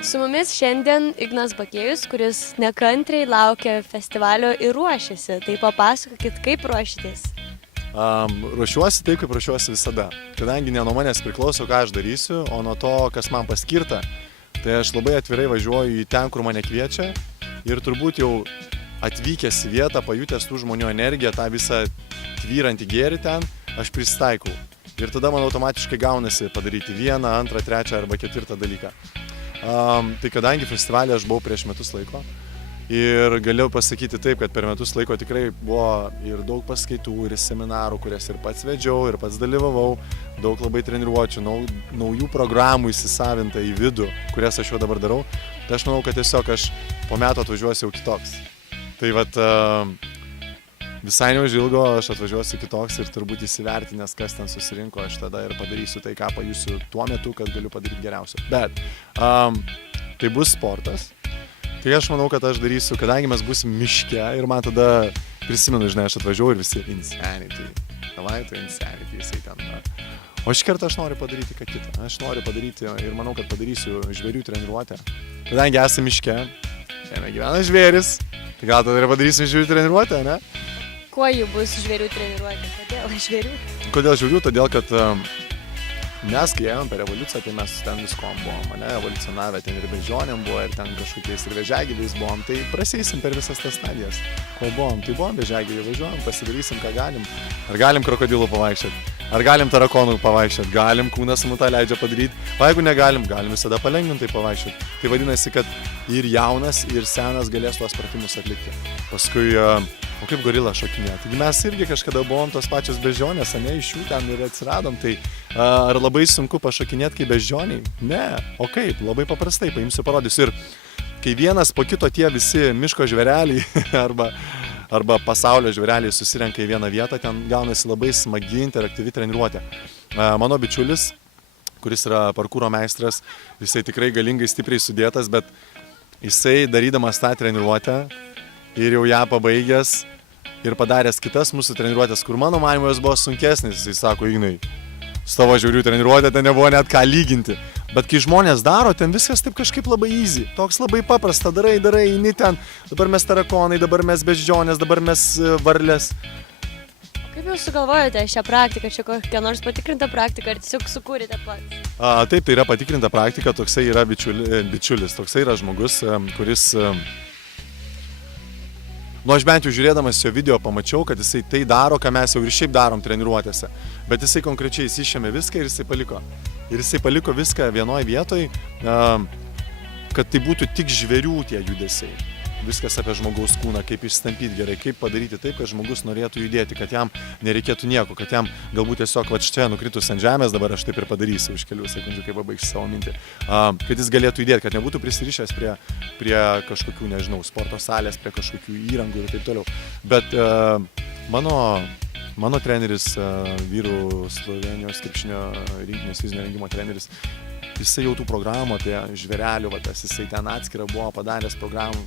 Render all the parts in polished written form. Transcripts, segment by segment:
Su mumis šiandien Ignas Bakėjus, kuris nekantriai laukia festivalio ir ruošiasi. Tai papasakokit, kaip ruošitės. Ruošiuosi taip, kaip ruošiuosi visada. Kadangi ne nuo manęs priklauso, ką aš darysiu, o nuo to, kas man paskirta, tai aš labai atvirai važiuoju į ten, kur mane kviečia. Ir turbūt jau atvykęs į vietą, pajutęs tų žmonių energiją, tą visą tvyrantį gėrį ten, aš prisitaikau. Ir tada man automatiškai gaunasi padaryti vieną, antrą, trečią arba ketvirtą dalyką. Tai kadangi festivalį aš buvau prieš metus laiko ir galiu pasakyti taip, kad per metus laiko tikrai buvo ir daug paskaitų, ir seminarų, kurias ir pats vedžiau, ir pats dalyvavau, daug labai treniruočių, naujų programų įsisavinta į vidų, kurias aš jau dabar darau. Tai aš manau, kad tiesiog aš po metų atvažiuosiu jau kitoks. Tai vat visai neužilgo aš atvažiuosiu kitoks ir turbūt įsivertinęs, kas ten susirinko, aš tada ir padarysiu tai, ką pajusiu tuo metu, kad galiu padaryti geriausio. Bet tai bus sportas. Tai aš manau, kad aš darysiu, kadangi mes būsim miške ir man tada prisimenu, žinai, aš atvažiuoju ir visi Insanity. Davai, tai Insanity, jisai ten. O šį kartą aš noriu padaryti ką kitą. Aš noriu padaryti ir manau, kad padarysiu žvėrių treniruotę. Kadangi esame miške, jame gyvena žvėris, tai gal tada ir padarysim žvėrių treniruotę, ne? Kuo jų bus žvėrių treniruotė? Kodėl žvėrių? Kodėl žvėrių? Todėl, kad mes, kai ėjom per evoliuciją, tai mes ten viskom buvom, ne, evoliucionavę, ten ir beždžionėm buvo, ir ten kažkokiais ir vėžiagyviais buvom, tai praseisim per visas tas stadijas. Ko buvom? Tai buvom vėžiagyviai, važiuojam, pasidarysim, ką galim. Ar galim krokodilų pavaikščioti? Ar galim tarakonų pavaikščioti? Galim, kūnas mums tą leidžia padaryti. O jeigu negalim, galim visada palengvintai pavaikščioti. Tai vadinasi, kad ir jaunas, ir senas galės tuos pratimus atlikti. Paskui o kaip gorila šokinė. Taigi mes irgi kažkada buvom tos pačios beždžionės, ne, iš jų ten ir atsiradom. Tai ar labai sunku pašokinėti kaip beždžioniai? Ne. O kaip? Labai paprastai, paimsiu, parodysiu. Ir kai vienas po kito tie visi miško žvėreliai arba pasaulio žvėreliai susirenka į vieną vietą, ten gaunasi labai smagi interaktyvi treniruotė. Mano bičiulis, kuris yra parkūro meistras, jisai tikrai galingai stipriai sudėtas, bet jisai darydamas tą treniruotę ir jau ją pabaigęs ir padaręs kitas mūsų treniruotės, kur mano manymu jos buvo sunkesnis, jisai sako, Ignai, su tavo žiaurių treniruotė ten nebuvo net ką lyginti. Bet kai žmonės daro, ten viskas taip kažkaip labai easy, toks labai paprasta, darai, eini ten, dabar mes tarakonai, dabar mes beždžionės, dabar mes varlės. Kaip jūs sugalvojate šią praktiką, čia kokia nors patikrinta praktika, ar tiesiog sukūrėte pats? Taip, tai yra patikrinta praktika, toksai yra bičiulis, toksai yra žmogus, kuris... Aš bent jau žiūrėdamas jo video pamačiau, kad jisai tai daro, ką mes jau ir šiaip darom treniruotėse. Bet jisai konkrečiai išėmė viską ir jisai paliko. Ir jisai paliko viską vienoje vietoje, kad tai būtų tik žvėrių tie judesiai. Viskas apie žmogaus kūną, kaip išstampyti gerai, kaip padaryti taip, kad žmogus norėtų judėti, kad jam nereikėtų nieko, kad jam galbūt tiesiog va čia nukritus ant žemės, dabar aš taip ir padarysiu už kelių sekundžių, kai pabaigsiu savo mintį, kad jis galėtų judėti, kad nebūtų prisirišęs prie kažkokių, nežinau, sporto salės, prie kažkokių įrangų ir taip toliau. Bet mano treneris, vyrų Slovenijos krepšinio rinktinės fizinio rengimo treneris, jisai jau tų programų apie žvėrelių, jisai ten atskirą buvo padaręs programų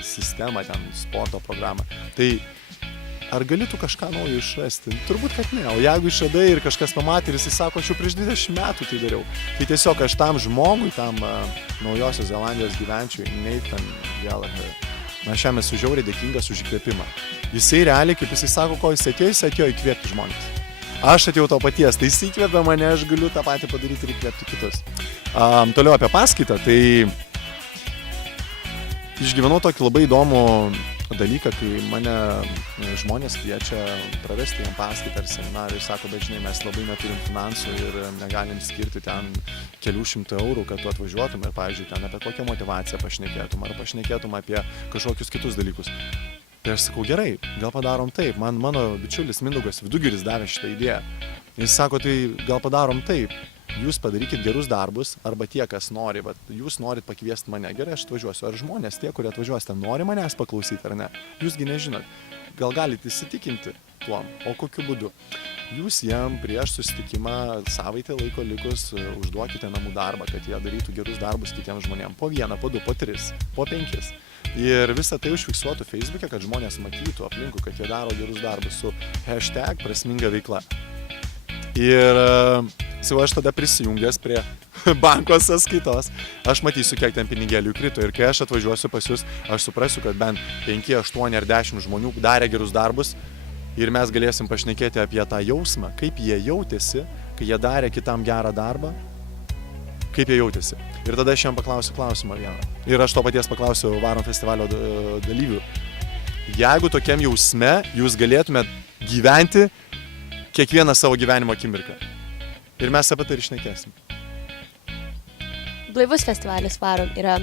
sistemą, ten sporto programą. Tai ar galėtų kažką naujo išrasti? Turbūt, kad ne. O jeigu išradai ir kažkas pamatė ir jisai sako, aš jau prieš 20 metų tai dariau. Tai tiesiog aš tam žmogui, tam Naujosios Zelandijos gyvenčiui, Nathan Gallagher, aš jam esu žiauriai dėkingas už įkvėpimą. Jisai realiai, kaip jisai sako, ko jis atėjo įkvėpti žmonės. Aš atėjau to paties, tai jis įkvėpė mane, aš galiu tą patį padaryti ir įkvėpti kitus. Toliau apie paskaitą, tai išgyvenau tokį labai įdomų dalyką, kai mane žmonės kviečia pravesti jam paskaitą ar seminarą ir sako, bet žinai, mes labai neturim finansų ir negalim skirti ten kelių šimtų eurų, kad tu atvažiuotum ir, pavyzdžiui, ten apie kokią motyvaciją pašnekėtum ar pašnekėtum apie kažkokius kitus dalykus. Tai aš sakau, gerai, gal padarom taip. Mano bičiulis Mindaugas Vidugiris davė šitą idėją. Jis sako, tai gal padarom taip. Jūs padarykit gerus darbus, arba tie, kas nori, bet jūs norit pakviesti mane. Gerai, aš atvažiuosiu. Ar žmonės, tie, kurie atvažiuosite, nori manęs paklausyti ar ne? Jūsgi nežinot. Gal galite įsitikinti tuom. O kokiu būdu? Jūs jam prieš susitikimą savaitę laiko likus užduokite namų darbą, kad jie darytų gerus darbus kitiems žmonėms. Po vieną, po du, po tris, po penkis. Ir visą tai užfiksuotų Facebook'e, kad žmonės matytų aplinkui, kad jie daro gerus darbus su #prasminga veikla. Ir aš tada prisijungęs prie banko sąskaitos, aš matysiu, kiek ten pinigėlių krito. Ir kai aš atvažiuosiu pas jūs, aš suprasiu, kad bent 5, 8 ar 10 žmonių darė gerus darbus ir mes galėsim pašnekėti apie tą jausmą, kaip jie jautėsi, kai jie darė kitam gerą darbą, kaip jie jautėsi. Ir tada aš jam paklausiu klausimą vieną. Ir aš to paties paklausiu Varom festivalio dalyvių. Jeigu tokiam jausme jūs galėtumėt gyventi kiekvieną savo gyvenimo akimirką. Ir mes apie tai ir šnekėsim. Blaivus festivalis Varom yra,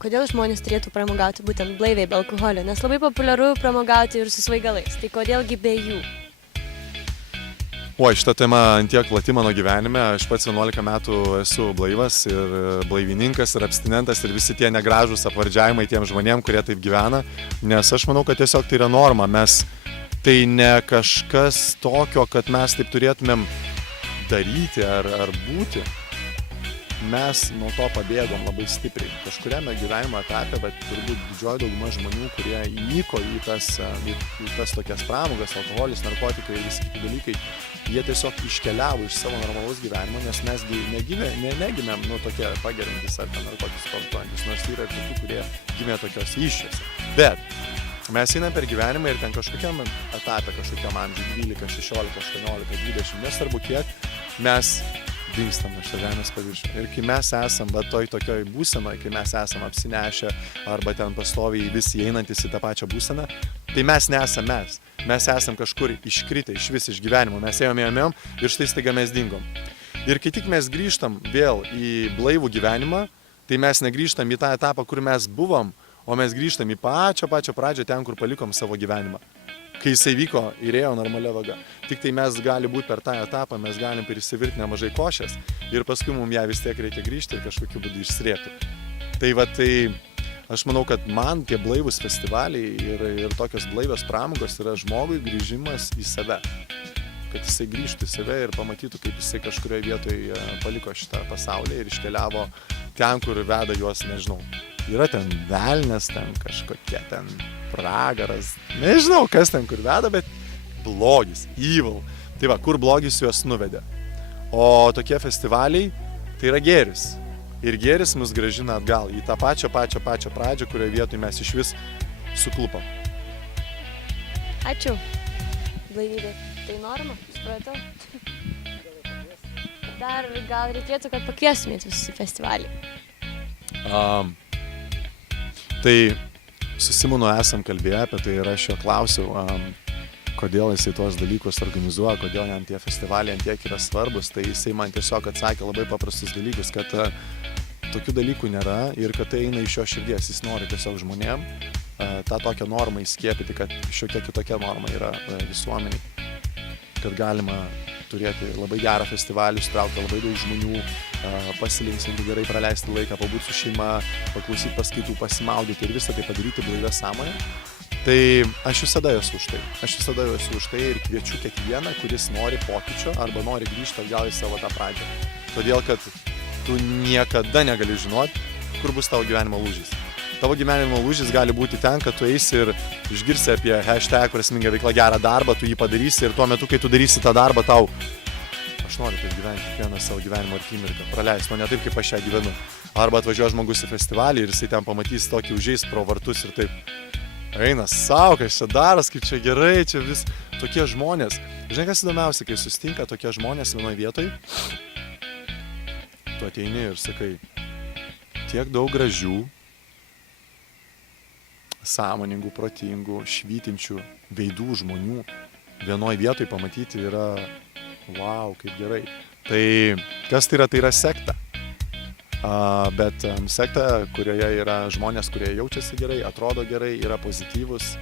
kodėl žmonės turėtų pramogauti būtent blaiviai be alkoholio, nes labai populiaru pramogauti ir su svaigalais, tai kodėlgi be jų? Oi, šita tema antiek plati mano gyvenime, aš pats 11 metų esu blaivas ir blaivininkas ir abstinentas ir visi tie negražūs apvardžiavimai tiem žmonėm, kurie taip gyvena, nes aš manau, kad tiesiog tai yra norma, tai ne kažkas tokio, kad mes taip turėtumėm daryti ar būti. Mes nuo to pabėgom labai stipriai. Kažkuriame gyvenimo etape, bet turbūt didžioji dauguma žmonių, kurie įnyko į tas tokias pramogas, alkoholis, narkotikai ir visi kiti dalykai, jie tiesiog iškeliavo iš savo normalaus gyvenimo, nes mes negimėm tokie pagerintis ar narkotikus vartojantis, nors yra ir tokių, kurie gimė tokios iššiose. Bet mes einam per gyvenimą ir ten kažkokiam etape, kažkokiam amžiui 12, 16, 18, 20, nesvarbu kiek, mes dingstam iš žemės paviršių. Ir kai mes esam tokioj būsenoj, kai mes esam apsinešę arba ten pastoviai visi einantis į tą pačią būseną, tai mes nesam mes. Mes esam kažkur iškritę iš gyvenimo. Mes ėjom ir štai staiga mes dingom. Ir kai tik mes grįžtam vėl į blaivų gyvenimą, tai mes negrįžtam į tą etapą, kur mes buvom, o mes grįžtam į pačią pradžią ten, kur palikom savo gyvenimą. Kai jisai vyko ir ėjo normalia vaga. Tik tai mes gali būti per tą etapą, mes galim prisivirti nemažai košės ir paskui mums ją vis tiek reikia grįžti ir kažkokiu būdu išsrėti. Tai aš manau, kad man tie blaivūs festivaliai ir tokios blaivios pramogos yra žmogui grįžimas į save. Kad jisai grįžtų į save ir pamatytų, kaip jisai kažkurioje vietoje paliko šitą pasaulį ir iškeliavo ten, kur veda juos, nežinau. Yra ten velnės, ten kažkokie ten pragaras, nežinau, kas ten kur veda, bet blogis, evil. Tai va, kur blogis juos nuvedė. O tokie festivaliai, tai yra gėris. Ir gėris mus grąžina atgal į tą pačią pradžią, kurioje vietoje mes iš vis suklupom. Ačiū. Blaivybė. Tai norma, supratau. Dar gal reikėtų, kad pakviestumėt visus į festivalį. Tai su Simonu esam kalbėję apie tai ir aš jo klausiau, kodėl jisai tuos dalykus organizuoja, kodėl jam tie festivaliai antiek yra svarbus, tai jisai man tiesiog atsakė labai paprastus dalykus, kad tokių dalykų nėra ir kad tai eina iš jo širdies, jis nori tiesiog žmonėm tą tokią normą įskiepyti, kad šiokia kitokia norma yra visuomeniai, kad galima turėti labai gerą festivalį, sutraukti labai daug žmonių, pasilinksminti, gerai praleisti laiką, pabūti su šeima, paklausyti paskaitų, pasimaudyti ir visą tai padaryti blaivę sąmonę. Tai aš visada esu už tai. Aš visada esu už tai ir kviečiu kiekvieną, kuris nori pokyčio arba nori grįžti atgal į savo tą pradžią. Todėl, kad tu niekada negali žinoti, kur bus tavo gyvenimo lūžis. Tavo gyvenimo lūžis gali būti ten, kad tu eisi ir išgirsi apie hashtag prasminga veikla gerą darbą, tu jį padarysi ir tuo metu, kai tu darysi tą darbą, aš noriu taip gyventi kiekvieną savo gyvenimo akimirką, praleisti, o ne taip, kaip aš ją gyvenu. Arba atvažiuoja žmogus į festivalį ir jisai ten pamatys tokį užeis pro vartus ir taip eina sau, kas čia daras, kaip čia gerai, čia vis tokie žmonės. Žinai, kas įdomiausia, kai susitinka tokie žmonės vienoje vietoje, tu ateini ir sakai, tiek daug gražių, sąmoningų, protingų, švytinčių veidų žmonių vienoje vietoje pamatyti yra wow, kaip gerai. Tai kas tai yra? Tai yra sekta. Bet sekta, kurioje yra žmonės, kurie jaučiasi gerai, atrodo gerai, yra pozityvus.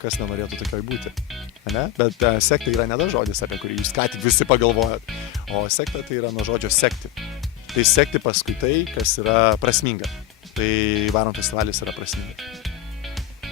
Kas nenorėtų tokioj būti? Ne? Bet sekta yra ne tas žodis, apie kurį jūs ką tik visi pagalvojat. O sekta tai yra nuo žodžio sekti. Tai sekti paskui tai, kas yra prasminga. Tai Varom festivalis yra prasminga.